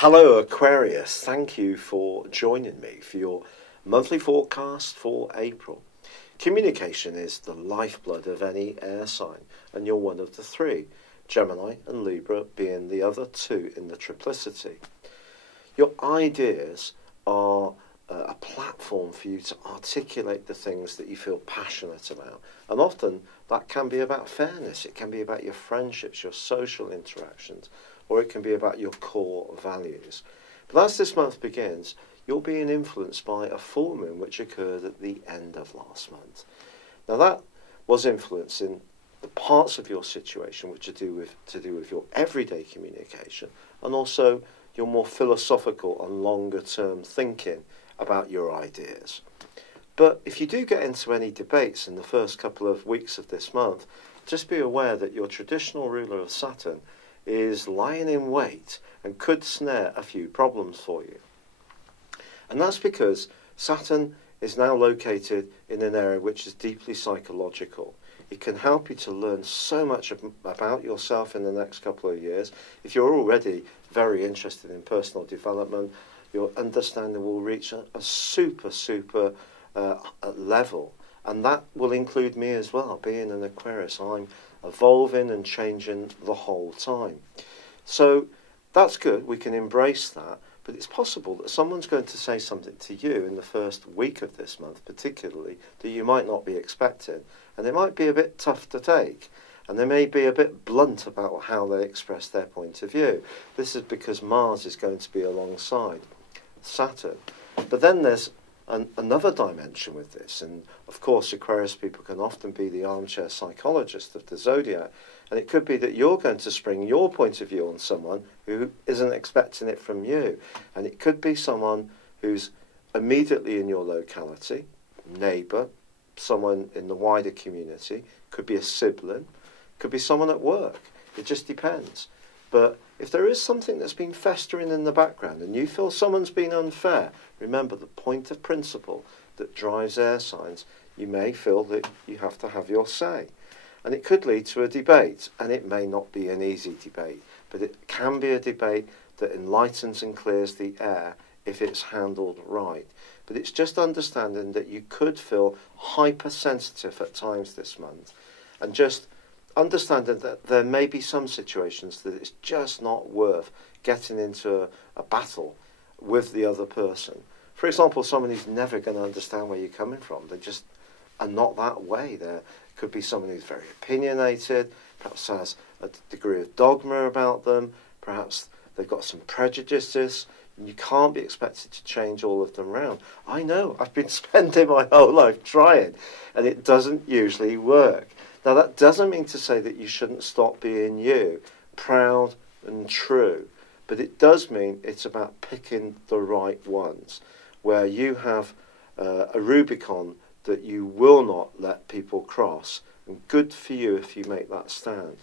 Hello Aquarius, thank you for joining me for your monthly forecast for April. Communication is the lifeblood of any air sign, and you're one of the three, Gemini and Libra being the other two in the triplicity. Your ideas are a platform for you to articulate the things that you feel passionate about, and often that can be about fairness, it can be about your friendships, your social interactions, or it can be about your core values. But as this month begins, you're being influenced by a full moon which occurred at the end of last month. Now that was influencing the parts of your situation which are to do with your everyday communication, and also your more philosophical and longer term thinking about your ideas. But if you do get into any debates in the first couple of weeks of this month, just be aware that your traditional ruler of Saturn is lying in wait and could snare a few problems for you. And that's because Saturn is now located in an area which is deeply psychological. It can help you to learn so much about yourself in the next couple of years. If you're already very interested in personal development, your understanding will reach a super level. And that will include me as well. Being an Aquarius, I'm evolving and changing the whole time. So that's good, we can embrace that, but it's possible that someone's going to say something to you in the first week of this month, particularly, that you might not be expecting. And it might be a bit tough to take. And they may be a bit blunt about how they express their point of view. This is because Mars is going to be alongside Saturn. But then there's another dimension with this, and of course Aquarius people can often be the armchair psychologist of the Zodiac, and it could be that you're going to spring your point of view on someone who isn't expecting it from you, and it could be someone who's immediately in your locality, neighbour, someone in the wider community, could be a sibling, could be someone at work, it just depends. But if there is something that's been festering in the background and you feel someone's been unfair, remember the point of principle that drives air signs, you may feel that you have to have your say. And it could lead to a debate, and it may not be an easy debate, but it can be a debate that enlightens and clears the air if it's handled right. But it's just understanding that you could feel hypersensitive at times this month, and just understanding that there may be some situations that it's just not worth getting into a battle with the other person. For example, someone who's never going to understand where you're coming from. They just are not that way. There could be someone who's very opinionated, perhaps has a degree of dogma about them, perhaps they've got some prejudices, and you can't be expected to change all of them around. I know, I've been spending my whole life trying, and it doesn't usually work. Now, that doesn't mean to say that you shouldn't stop being you, proud and true, but it does mean it's about picking the right ones, where you have a Rubicon that you will not let people cross, and good for you if you make that stand.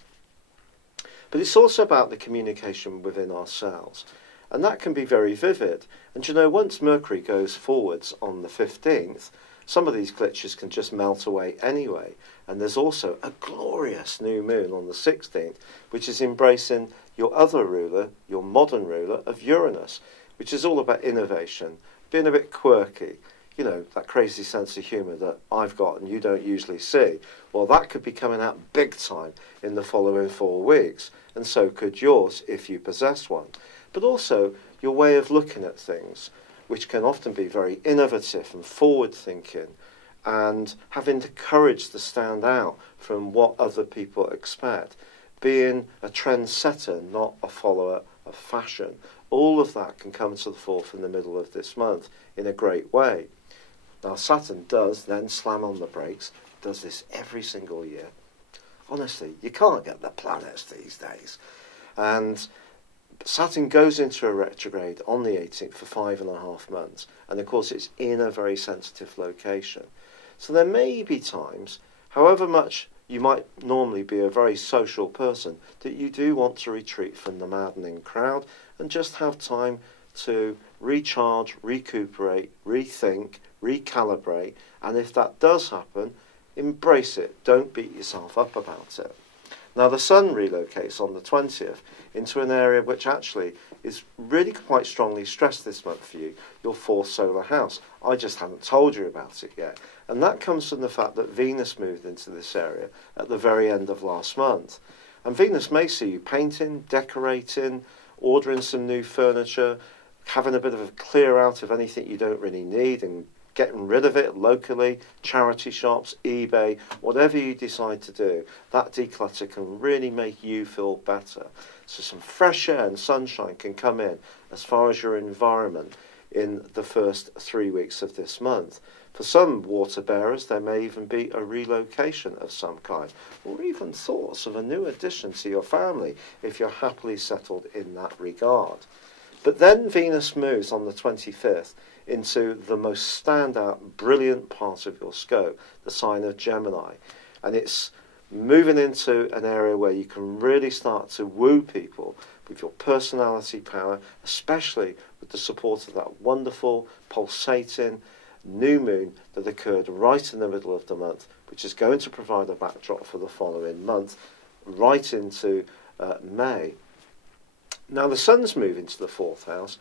But it's also about the communication within ourselves, and that can be very vivid. And you know, once Mercury goes forwards on the 15th, some of these glitches can just melt away anyway. And there's also a glorious new moon on the 16th, which is embracing your other ruler, your modern ruler of Uranus, which is all about innovation, being a bit quirky. You know, that crazy sense of humour that I've got and you don't usually see. Well, that could be coming out big time in the following 4 weeks, and so could yours if you possess one. But also your way of looking at things, which can often be very innovative and forward-thinking, and having the courage to stand out from what other people expect, being a trendsetter, not a follower of fashion. All of that can come to the fore in the middle of this month in a great way. Now, Saturn does then slam on the brakes, does this every single year. Honestly, you can't get the planets these days. And Saturn goes into a retrograde on the 18th for 5.5 months, and of course it's in a very sensitive location. So there may be times, however much you might normally be a very social person, that you do want to retreat from the maddening crowd and just have time to recharge, recuperate, rethink, recalibrate, and if that does happen, embrace it. Don't beat yourself up about it. Now the Sun relocates on the 20th into an area which actually is really quite strongly stressed this month for you, your fourth solar house. I just haven't told you about it yet. And that comes from the fact that Venus moved into this area at the very end of last month. And Venus may see you painting, decorating, ordering some new furniture, having a bit of a clear out of anything you don't really need and getting rid of it locally, charity shops, eBay, whatever you decide to do. That declutter can really make you feel better. So some fresh air and sunshine can come in as far as your environment in the first 3 weeks of this month. For some water bearers, there may even be a relocation of some kind, or even thoughts of a new addition to your family if you're happily settled in that regard. But then Venus moves on the 25th into the most standout, brilliant part of your scope, the sign of Gemini. And it's moving into an area where you can really start to woo people with your personality power, especially with the support of that wonderful, pulsating new moon that occurred right in the middle of the month, which is going to provide a backdrop for the following month, right into May. Now the Sun's move into the fourth house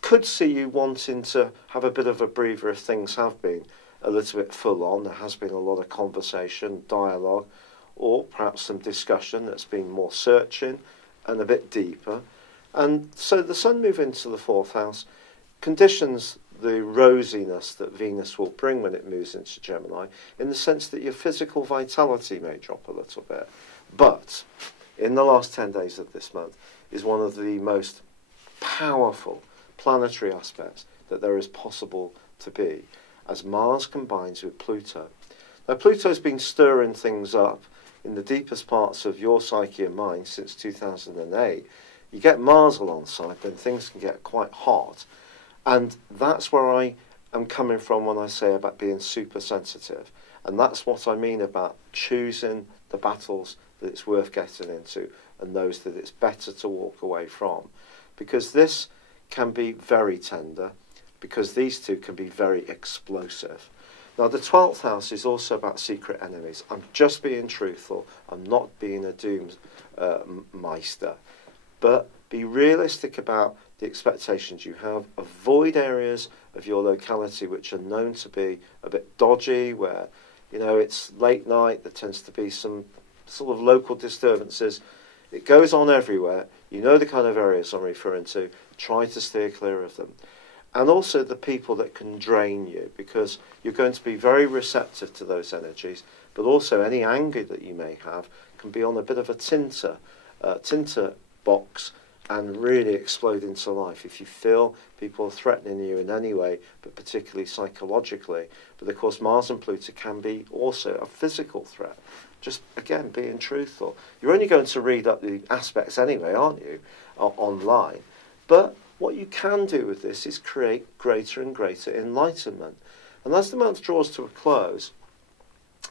could see you wanting to have a bit of a breather if things have been a little bit full on. There has been a lot of conversation, dialogue, or perhaps some discussion that's been more searching and a bit deeper. And so the Sun move into the fourth house conditions the rosiness that Venus will bring when it moves into Gemini, in the sense that your physical vitality may drop a little bit. But in the last 10 days of this month is one of the most powerful planetary aspects that there is possible to be, as Mars combines with Pluto. Now Pluto's been stirring things up in the deepest parts of your psyche and mind since 2008. You get Mars alongside, then things can get quite hot. And that's where I am coming from when I say about being super sensitive. And that's what I mean about choosing the battles that it's worth getting into and those that it's better to walk away from. Because this can be very tender, because these two can be very explosive. Now the 12th house is also about secret enemies. I'm just being truthful. I'm not being a doomsmeister. But be realistic about the expectations you have. Avoid areas of your locality which are known to be a bit dodgy, where, you know, it's late night, there tends to be some sort of local disturbances. It goes on everywhere. You know the kind of areas I'm referring to. Try to steer clear of them. And also the people that can drain you, because you're going to be very receptive to those energies, but also any anger that you may have can be on a bit of a tinter box and really explode into life if you feel people are threatening you in any way, but particularly psychologically. But of course Mars and Pluto can be also a physical threat. Just, again, being truthful. You're only going to read up the aspects anyway, aren't you, online. But what you can do with this is create greater and greater enlightenment. And as the month draws to a close,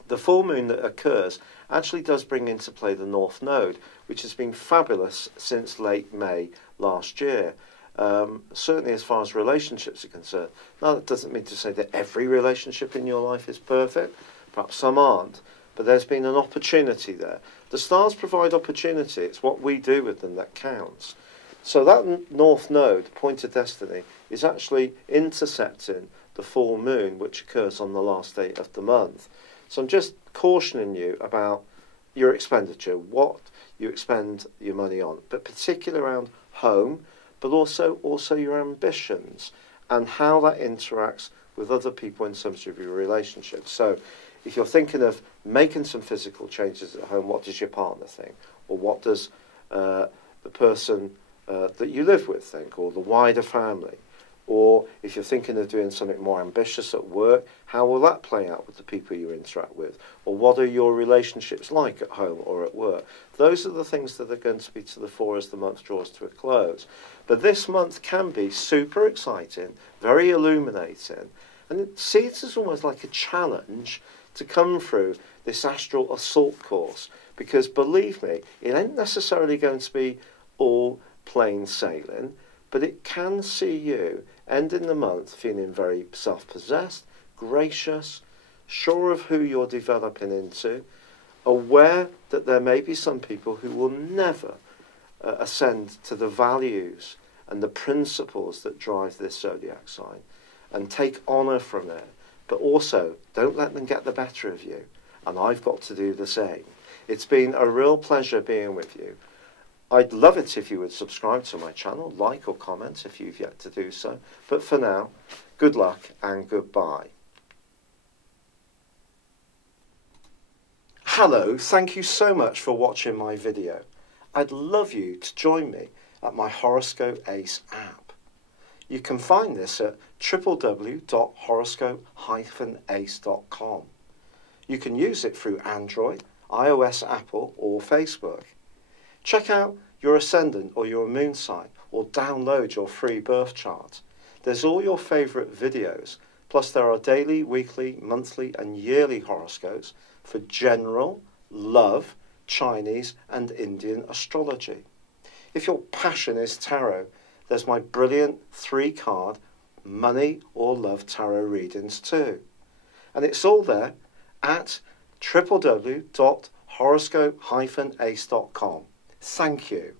the full moon that occurs actually does bring into play the North Node, which has been fabulous since late May last year. Certainly as far as relationships are concerned. Now, that doesn't mean to say that every relationship in your life is perfect. Perhaps some aren't. But there's been an opportunity there. The stars provide opportunity. It's what we do with them that counts. So that North Node, point of destiny, is actually intercepting the full moon, which occurs on the last day of the month. So I'm just cautioning you about your expenditure, what you expend your money on, but particularly around home, but also your ambitions and how that interacts with other people in terms of your relationships. So if you're thinking of making some physical changes at home, what does your partner think? Or what does the person that you live with think, or the wider family? Or if you're thinking of doing something more ambitious at work, how will that play out with the people you interact with? Or what are your relationships like at home or at work? Those are the things that are going to be to the fore as the month draws to a close. But this month can be super exciting, very illuminating, and see it as almost like a challenge to come through this astral assault course. Because believe me, it ain't necessarily going to be all plain sailing, but it can see you ending the month feeling very self-possessed, gracious, sure of who you're developing into, aware that there may be some people who will never ascend to the values and the principles that drive this zodiac sign and take honour from it, but also don't let them get the better of you. And I've got to do the same. It's been a real pleasure being with you. I'd love it if you would subscribe to my channel, like or comment if you've yet to do so. But for now, good luck and goodbye. Hello, thank you so much for watching my video. I'd love you to join me at my Horoscope Ace app. You can find this at www.horoscope-ace.com. You can use it through Android, iOS, Apple or Facebook. Check out your ascendant or your moon sign or download your free birth chart. There's all your favourite videos, plus there are daily, weekly, monthly and yearly horoscopes for general, love, Chinese and Indian astrology. If your passion is tarot, there's my brilliant 3-card money or love tarot readings too. And it's all there at www.horoscope-ace.com. Thank you.